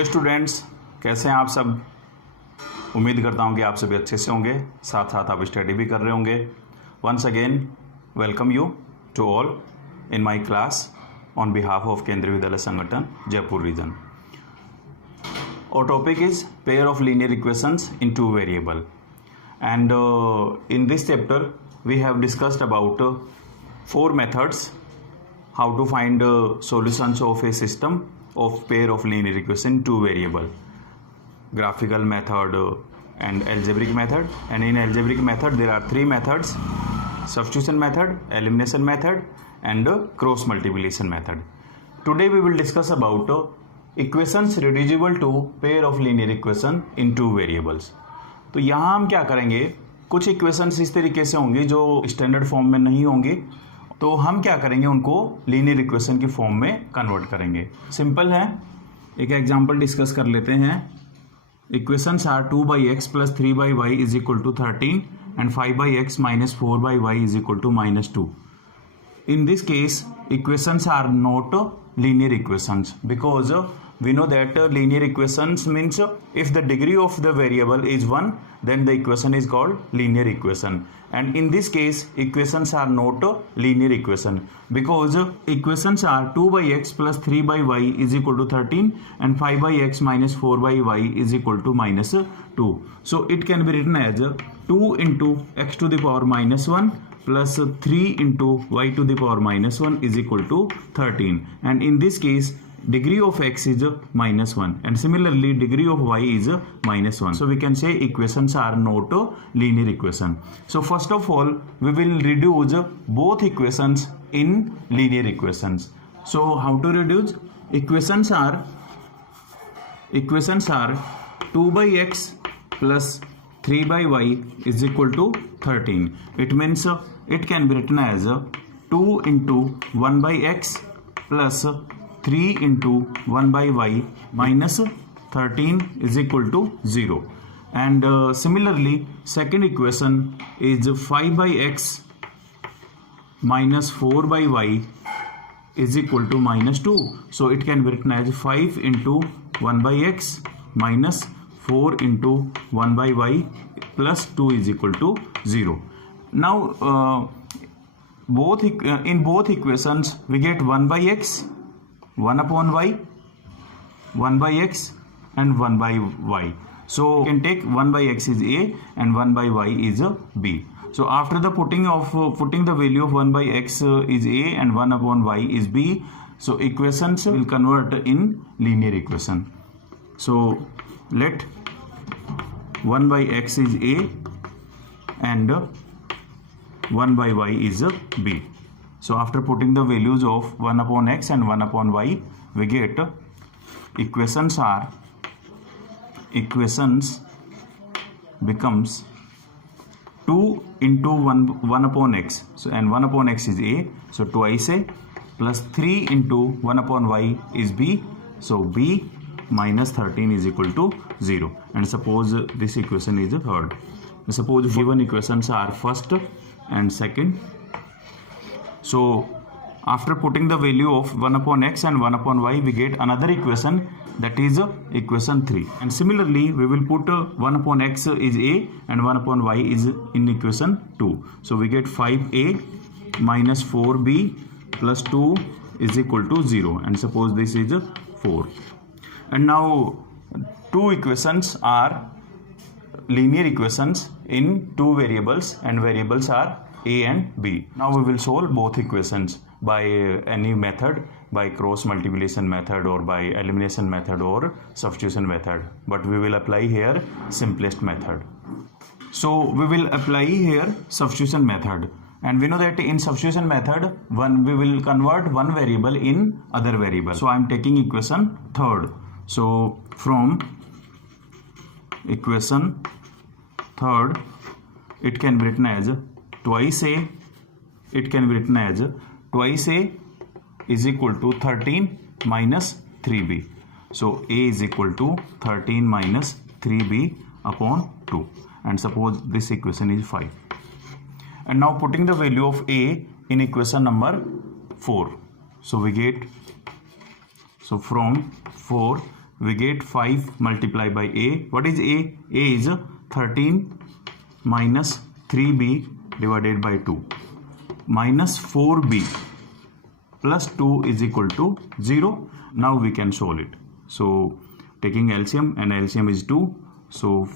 Hello students, कैसे हैं आप सब। उम्मीद करता हूं कि आप सभी अच्छे से होंगे, साथ साथ आप स्टडी भी कर रहे होंगे। Once again welcome you to all in my class on behalf of Kendriya Vidyalaya Sangathan Jaipur region. Our topic is pair of linear equations in two variable, and in this chapter we have discussed about four methods how to find solutions of a system of pair of linear equation two variable: graphical method and algebraic method. And in algebraic method there are three methods: substitution method, elimination method, and cross multiplication method. Today we will discuss about equations reducible to pair of linear equation in two variables. तो यहाँ हम क्या करेंगे, कुछ equations इस तरीके से होंगी जो स्टैंडर्ड फॉर्म में नहीं होंगी, तो हम क्या करेंगे, उनको लीनियर इक्वेशन की फॉर्म में कन्वर्ट करेंगे। सिंपल है, एक एग्जांपल डिस्कस कर लेते हैं। Equations are 2/x + 3/y = 13 and 5/x - 4/y = -2. In this case, equations are not linear equations because we know that linear equations means if the degree of the variable is 1, then the equation is called linear equation. And in this case, equations are not linear equation because equations are 2/x + 3/y = 13 and 5/x - 4/y = -2. So it can be written as 2 × x to the power -1 plus 3 × y to the power -1 = 13. And in this case, degree of x is -1 and similarly degree of y is -1. So we can say equations are not linear equation. So first of all, we will reduce both equations in linear equations. So how to reduce? Equations are 2/x plus 3/y = 13. It means it can be written as 2 × 1/x plus 3 × 1/y minus 13 = 0. And similarly, second equation is 5/x minus 4/y = -2. So it can be written as 5 × 1/x minus 4 × 1/y plus 2 = 0. Now in both equations we get 1/x, 1/y, 1/x and 1/y. So you can take 1/x is a and 1/y is b. So after the putting the value of 1/x is a and 1/y is b, so equations will convert in linear equation. So let 1/x is a and 1/y is b. So after putting the values of 1/x and 1/y, we get equations becomes 2 × 1/x. So and 1/x is a, so twice a, plus 3 × 1/y is b, so b minus 13 = 0. And suppose this equation is the third. Suppose given equations are first and second. So after putting the value of 1/x and 1/y, we get another equation, that is equation 3. And similarly we will put 1/x is a and 1/y is in equation 2. So we get 5a minus 4b plus 2 = 0. And suppose this is 4. And now two equations are linear equations in two variables, and variables are a and b. Now we will solve both equations by any method, by cross multiplication method or by elimination method or substitution method, but we will apply here simplest method. So we will apply here substitution method, and we know that in substitution method we will convert one variable in other variable. So I am taking equation third. So from equation third, it can be written as twice a is equal to 13 minus 3b. So a is equal to 13 minus 3b upon 2. And suppose this equation is 5. And now putting the value of a in equation number 4. So we get, so from 4 we get 5 multiplied by a. What is a? A is 13 minus 3b divided by 2 minus 4b plus 2 is equal to 0. Now we can solve it. So taking LCM, and LCM is 2. So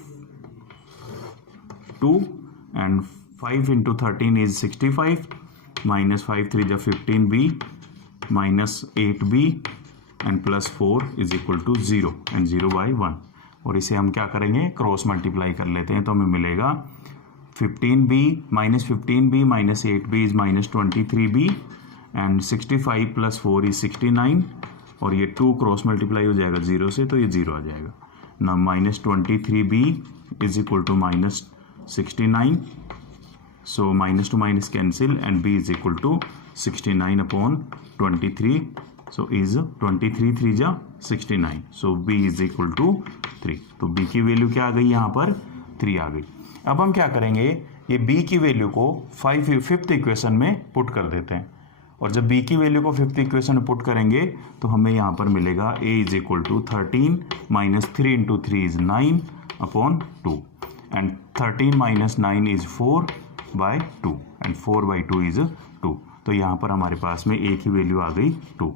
2 and 5 into 13 is 65 minus 5 3 is 15b minus 8b and plus 4 is equal to 0 and 0 by 1. और इसे हम क्या करेंगे, cross multiply कर लेते हैं. तो हमें मिलेगा 15b minus 15b minus 8b is minus 23b and 65 plus 4 is 69. और ये 2 क्रॉस मल्टीप्लाई हो जाएगा 0 से, तो ये 0 आ जाएगा ना. Minus 23b is equal to minus 69. So minus to minus cancel and b is equal to 69 upon 23. So is 23 3 जा 69. So b is equal to 3. तो b की वैल्यू क्या आ गई, यहाँ पर 3 आ गई. अब हम क्या करेंगे, ये b की वैल्यू को फिफ्थ इक्वेशन में पुट कर देते हैं. और जब b की वैल्यू को फिफ्थ इक्वेशन में पुट करेंगे तो हमें यहाँ पर मिलेगा a is equal to 13 minus 3 into 3 is 9 upon 2 and 13 minus 9 is 4 by 2 and 4 by 2 is 2. तो यहाँ पर हमारे पास में a की वैल्यू आ गई 2.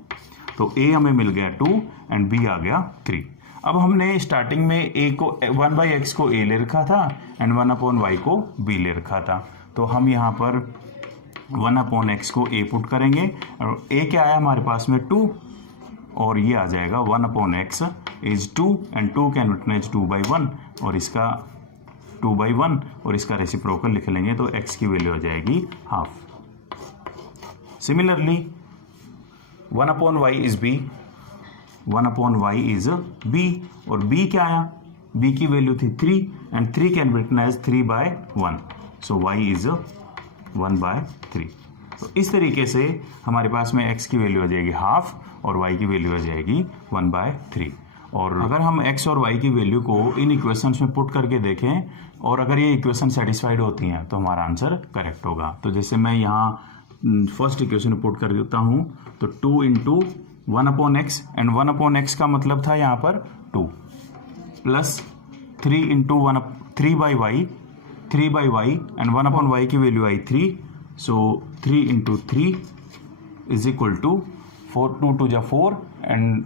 तो a हमें मिल गया 2 एंड b आ गया 3. अब हमने स्टार्टिंग में a को 1 बाई एक्स को a ले रखा था एंड 1 अपॉन y को b ले रखा था. तो हम यहाँ पर 1 अपॉन एक्स को a पुट करेंगे और a क्या आया हमारे पास में 2 और ये आ जाएगा 1 upon x is 2 and 2 can written as 2 by 1 और इसका 2 बाई 1 और इसका रेसिप्रोकल लिख लेंगे तो x की वैल्यू आ जाएगी half. Similarly, 1 upon y is b, 1 upon y is b और b क्या आया, b की वैल्यू थी 3 and 3 can be written as 3 by 1. So y is 1 by 3. तो इस तरीके से हमारे पास में x की वैल्यू आ जाएगी हाफ और y की वैल्यू आ जाएगी 1 बाय 3. और अगर हम x और y की वैल्यू को इन इक्वेशंस में पुट करके देखें और अगर ये इक्वेशन सेटिस्फाइड होती हैं तो हमारा आंसर करेक्ट होगा. तो जैसे मैं यहाँ फर्स्ट इक्वेशन पुट कर देता हूँ तो 2 into 1 upon X and 1 upon X का मतलब था यहाँ पर 2 plus 3 into 3 by Y and 1 upon Y की वैल्यू आई 3. So 3 into 3 is equal to 4 2 2 जा 4 एंड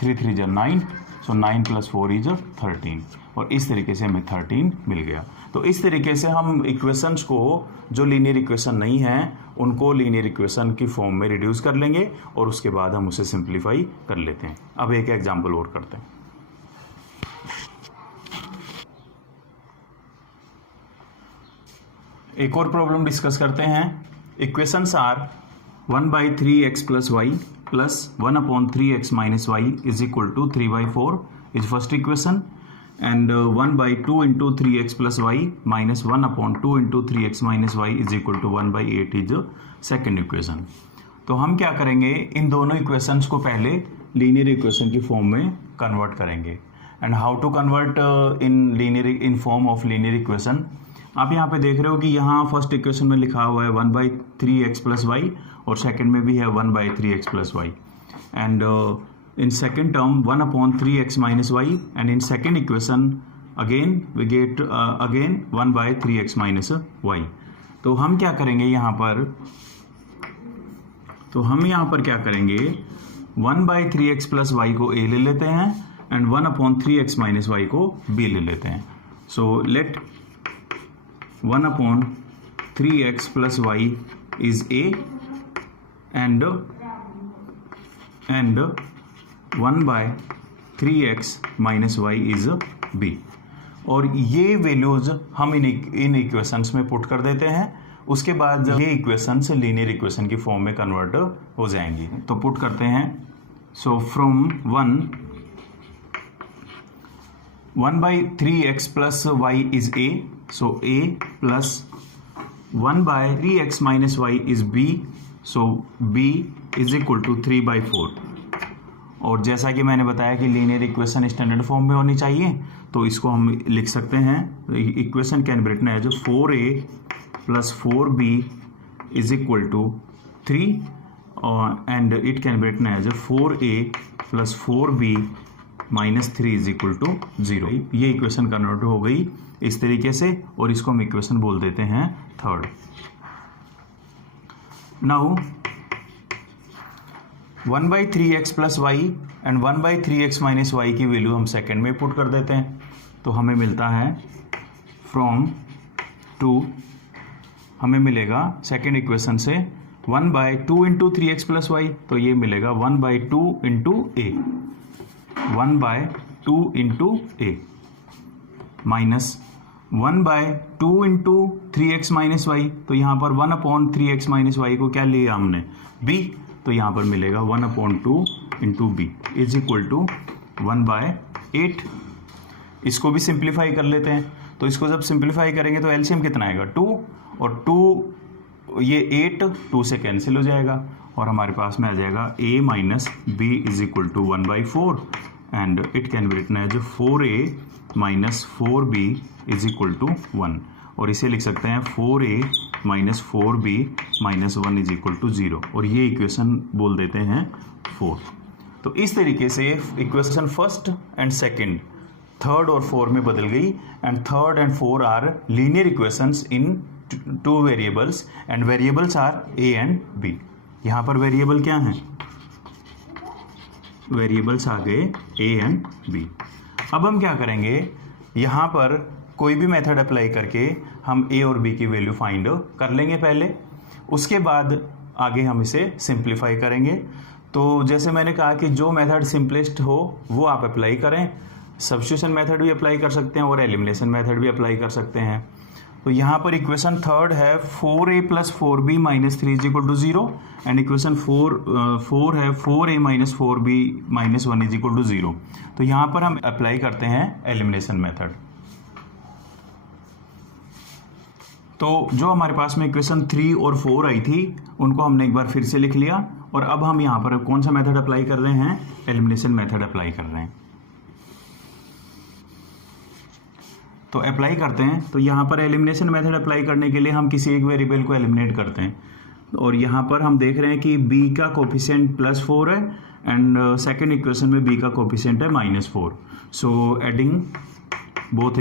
3 3 जा 9. सो 9 प्लस 4 इज 13 और इस तरीके से हमें 13 मिल गया. तो इस तरीके से हम इक्वेशंस को जो लीनियर इक्वेशन नहीं है उनको लीनियर इक्वेशन की फॉर्म में रिड्यूस कर लेंगे और उसके बाद हम उसे सिंप्लीफाई कर लेते हैं. अब एक एग्जांपल और करते हैं. एक और प्रॉब्लम डिस्कस करते हैं. Equations are 1 by 3x plus y plus 1 upon 3x minus y is equal to 3 by 4 is first equation and 1 by 2 into 3x plus y minus 1 upon 2 into 3x minus y is equal to 1 by 8 is second equation. तो हम क्या करेंगे, इन दोनों equations को पहले linear equation की form में convert करेंगे. And how to convert in form of linear equation. आप यहाँ पे देख रहे हो कि यहाँ फर्स्ट इक्वेशन में लिखा हुआ है 1 by 3x plus y और सेकेंड में भी है 1 by 3x plus y and in second term 1 upon 3x minus y and in second equation again we get again 1 by 3x minus y. तो हम क्या करेंगे यहाँ पर, क्या करेंगे 1 by 3x plus y को a ले लेते हैं and 1 upon 3x minus y को b ले लेते हैं. so let 1 upon 3x plus y is a and 1 by 3x minus y is b. और ये वैल्यूज हम इन इक्वेशंस में पुट कर देते हैं. उसके बाद ये इक्वेशंस लीनियर इक्वेशन की फॉर्म में कन्वर्ट हो जाएंगी. तो पुट करते हैं. So from 1 by 3x plus y is a. So a plus 1 by 3x minus y is b. So b is equal to 3 by 4. और जैसा कि मैंने बताया कि लीनियर इक्वेशन स्टैंडर्ड फॉर्म में होनी चाहिए तो इसको हम लिख सकते हैं. Equation can be written as 4a plus 4b is equal to 3 and it can be written as 4a plus 4b -3 is equal to 0। ये इक्वेशन कन्वर्ट हो गई इस तरीके से, और इसको हम इक्वेशन बोल देते हैं third. Now 1/3x plus y and 1/3x minus y की वैल्यू हम सेकेंड में पुट कर देते हैं, तो हमें मिलता है फ्रॉम 2, हमें मिलेगा सेकेंड इक्वेशन से 1/2 इंटू 3x प्लस वाई, तो ये मिलेगा 1/2 into A, 1/2 into A minus 1/2 into 3x minus Y, तो यहाँ पर 1/3x माइनस वाई को क्या लिया हमने, b, तो यहाँ पर मिलेगा 1/2 into b is equal to 1/8। इसको भी सिंप्लीफाई कर लेते हैं, तो इसको जब सिंप्लीफाई करेंगे तो एलसीएम कितना आएगा 2, और 2 ये 8 2 से कैंसिल हो जाएगा, और हमारे पास में आ जाएगा a minus b is equal to 1/4 and it can be written as 4a minus 4b is equal to 1, और इसे लिख सकते हैं 4a minus 4b minus 1 is equal to 0, और ये इक्वेशन बोल देते हैं 4। तो इस तरीके से equation first and second, third और फोर में बदल गई, and third and four are linear equations in 2 variables, and variables are a and b। यहाँ पर वेरिएबल क्या हैं, वेरिएबल्स आ गए a एंड b। अब हम क्या करेंगे, यहाँ पर कोई भी मेथड अप्लाई करके हम a और b की वैल्यू फाइंड कर लेंगे पहले, उसके बाद आगे हम इसे सिंप्लीफाई करेंगे। तो जैसे मैंने कहा कि जो मेथड सिंपलेस्ट हो वो आप अप्लाई करें, सब्स्टिट्यूशन मेथड भी अप्लाई कर सकते हैं और एलिमिनेशन मेथड भी अप्लाई कर सकते हैं। तो यहाँ पर इक्वेशन थर्ड है 4a plus 4b minus 3 is equal to 0, and equation 4 है 4a minus 4b minus 1 is equal to 0। तो यहाँ पर हम अप्लाई करते हैं एलिमिनेशन मेथड। तो जो हमारे पास में इक्वेशन 3 और 4 आई थी उनको हमने एक बार फिर से लिख लिया, और अब हम यहाँ पर कौन सा मेथड अप्लाई कर रहे हैं, एलिमिनेशन मेथड अप्लाई कर रहे हैं। तो अप्लाई करते हैं, तो यहाँ पर एलिमिनेशन मेथड अप्लाई करने के लिए हम किसी एक वेरिएबल को एलिमिनेट करते हैं, और यहाँ पर हम देख रहे हैं कि b का कोफिशिएंट +4 है, एंड सेकेंड इक्वेशन में b का कोफिशिएंट है -4। सो एडिंग बोथ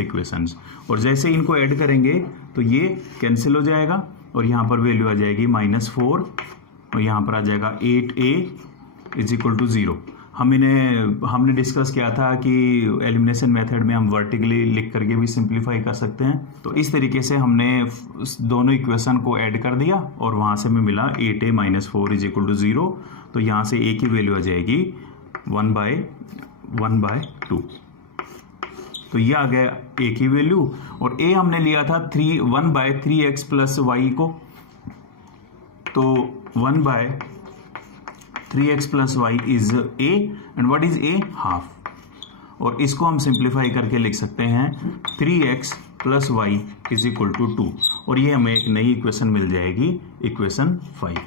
इक्वेशंस, और जैसे इनको ऐड करेंगे तो ये कैंसिल हो जाएगा, और यहाँ पर वैल्यू आ जाएगी -4, और यहाँ पर आ जाएगा 8a इज इक्वल टू 0। हमने डिस्कस किया था कि एलिमिनेशन मेथड में हम वर्टिकली लिख करके भी सिंप्लीफाई कर सकते हैं। तो इस तरीके से हमने दोनों इक्वेशन को ऐड कर दिया, और वहाँ से हमें मिला 8a minus 4 is equal to 0। तो यहाँ से a की वैल्यू आ जाएगी 1/2। तो ये आ गया a की वैल्यू, और a हमने लिया था 1/3x प्लस वाई को, तो 1/3x plus y is a, and what is a, half. और इसको हम सिंप्लीफाई करके लिख सकते हैं 3x plus y is equal to 2, और ये हमें एक नई इक्वेशन मिल जाएगी, equation 5।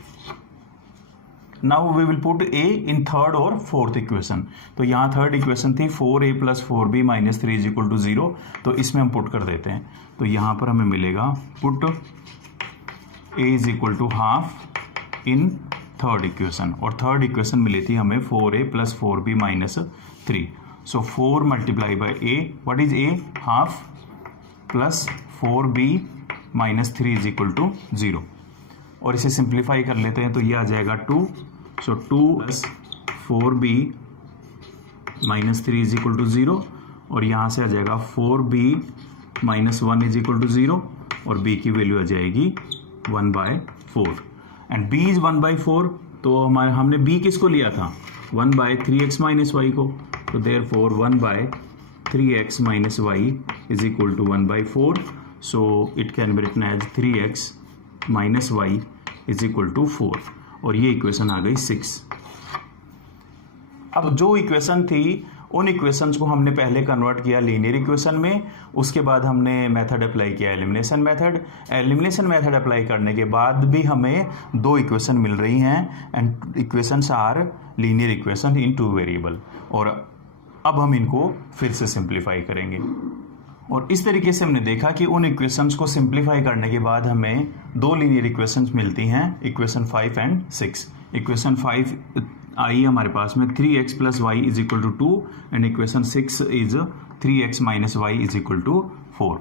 Now we will put a in third और फोर्थ इक्वेशन। तो यहाँ थर्ड इक्वेशन थी 4a plus 4b minus 3 is equal to 0, तो इसमें हम पुट कर देते हैं। तो यहाँ पर हमें मिलेगा put a is equal to half in third equation, और थर्ड इक्वेशन मिली थी हमें 4a plus 4b minus 3। So 4 multiply by a, what is a, half, plus 4b minus 3 is equal to 0, और इसे सिंप्लीफाई कर लेते हैं तो ये आ जाएगा 2। So 2 plus 4b minus 3 is equal to 0, और यहाँ से आ जाएगा 4b minus 1 is equal to 0, और b की वैल्यू आ जाएगी 1/4, एंड b इज 1/4। तो हमने b किसको लिया था, 1/3x माइनस वाई को, तो therefore 1/3x minus y is equal to 1/4। So it can be written as 3x minus y is equal to 4, और ये इक्वेशन आ गई 6। अब जो इक्वेशन थी उन इक्वेशंस को हमने पहले कन्वर्ट किया लीनियर इक्वेशन में, उसके बाद हमने मेथड अप्लाई किया elimination method. Elimination method apply करने के बाद भी हमें 2 इक्वेशन मिल रही हैं, and equations are linear equation in 2 variable, और अब हम इनको फिर से सिंप्लीफाई करेंगे। और इस तरीके से हमने देखा कि उन इक्वेशंस को सिंप्लीफाई करने के बाद हमें 2 लीनियर इक्वेशंस मिलती हैं, इक्वेशन 5 एंड 6। इक्वेशन 5 आई हमारे पास में 3x plus y is equal to 2 and equation 6 is 3x minus y is equal to 4।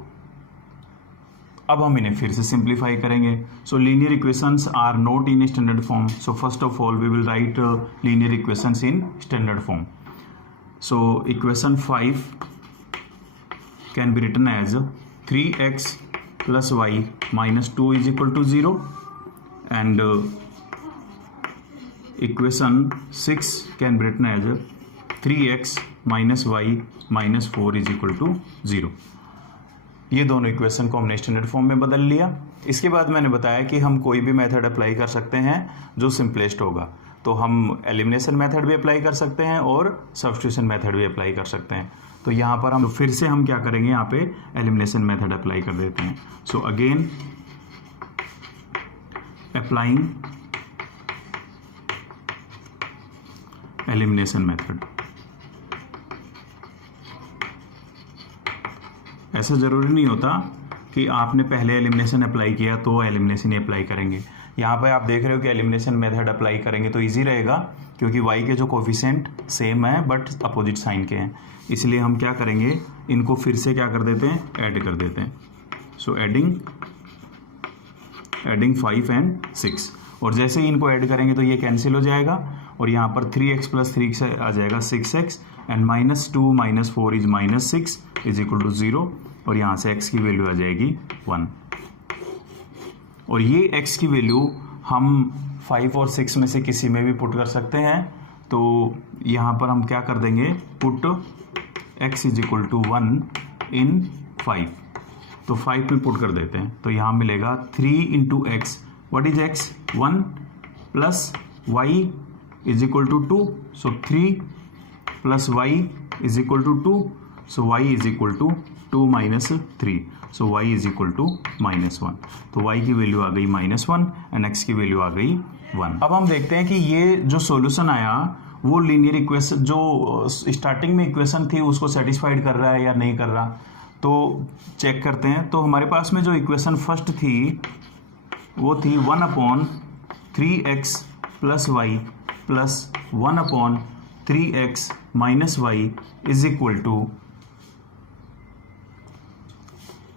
अब हम इन्हें फिर से सिंप्लीफाई करेंगे। So linear equations are not in standard form, so first of all we will write linear equations in standard form. So equation 5 can be written as 3x plus y minus 2 is equal to 0 and equation 6 can be written as 3x minus y minus 4 is equal to 0। ये दोनों equation को हमने standard form में बदल लिया। इसके बाद मैंने बताया कि हम कोई भी मेथड अप्लाई कर सकते हैं जो सिंपलेस्ट होगा, तो हम एलिमिनेशन मेथड भी अप्लाई कर सकते हैं और सब्स्टिट्यूशन मेथड भी अप्लाई कर सकते हैं। तो यहाँ पर हम फिर से हम क्या करेंगे, यहाँ पे एलिमिनेशन मेथड अप्लाई कर देते हैं। So again applying elimination method. ऐसा ज़रूरी नहीं होता कि आपने पहले एलिमिनेशन अप्लाई किया तो एलिमिनेशन ही अप्लाई करेंगे। यहाँ पे आप देख रहे हो कि एलिमिनेशन मेथड अप्लाई करेंगे तो इजी रहेगा, क्योंकि y के जो कोफिशिएंट सेम है बट अपोजिट साइन के हैं, इसलिए हम क्या करेंगे, इनको फिर से क्या कर देते हैं, ऐड कर देते हैं। सो एडिंग 5 एंड 6, और जैसे ही इनको ऐड करेंगे तो ये कैंसिल हो जाएगा और यहाँ पर 3x प्लस 3 से आ जाएगा 6x एंड -2 - 4 इज -6 इज इक्वल टू 0, और यहाँ से x की वैल्यू आ जाएगी 1। और ये x की वैल्यू हम 5 और 6 में से किसी में भी पुट कर सकते हैं। तो यहाँ पर हम क्या कर देंगे, put x is equal to 1 in 5, तो 5 में पुट कर देते हैं। तो यहाँ मिलेगा 3 into x, what is x 1 प्लस y इज इक्वल टू 2, सो 3 plus y is equal to 2, सो y is equal to 2 minus 3, सो y इज इक्वल टू -1। तो y की वैल्यू आ गई -1 एंड x की वैल्यू आ गई 1। अब हम देखते हैं कि ये जो सॉल्यूशन आया वो लीनियर इक्वेशन जो स्टार्टिंग में इक्वेशन थी उसको सेटिस्फाइड कर रहा है या नहीं कर रहा, तो चेक करते हैं। तो हमारे पास में जो इक्वेशन फर्स्ट थी वो थी 1/3x plus y plus 1/3x minus y is equal to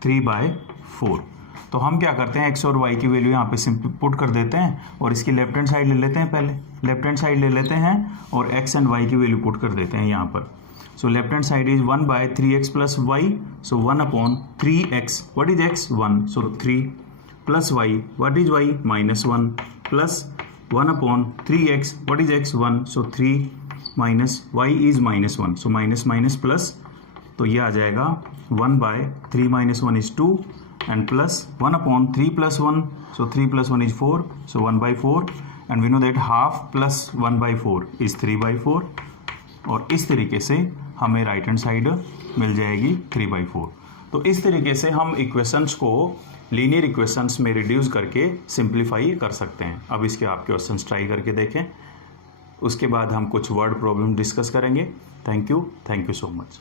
3/4। तो हम क्या करते हैं, x और y की वैल्यू यहाँ पे सिंपल पुट कर देते हैं और इसकी लेफ्ट हैंड साइड ले लेते हैं, पहले लेफ्ट हैंड साइड ले लेते हैं और x एंड y की वैल्यू पुट कर देते हैं यहाँ पर। So left hand side is 1/3x plus y, so 1/3x, what is x 1, so 3 plus y, what is y -1 plus 1/3x, what is x 1, so 3 minus y is -1, so minus minus plus, तो ये आ जाएगा 1/3 - 1 is 2 and plus 1/3 plus 1, so 3 plus 1 is 4, so 1/4, and we know that half plus 1/4 is 3/4, और इस तरीके से हमें right hand side मिल जाएगी 3/4। तो इस तरीके से हम इक्वेशंस को लीनियर इक्वेशंस में रिड्यूस करके सिंप्लीफाई कर सकते हैं। अब इसके आप क्वेश्चंस ट्राई करके देखें, उसके बाद हम कुछ वर्ड प्रॉब्लम डिस्कस करेंगे। Thank you so much.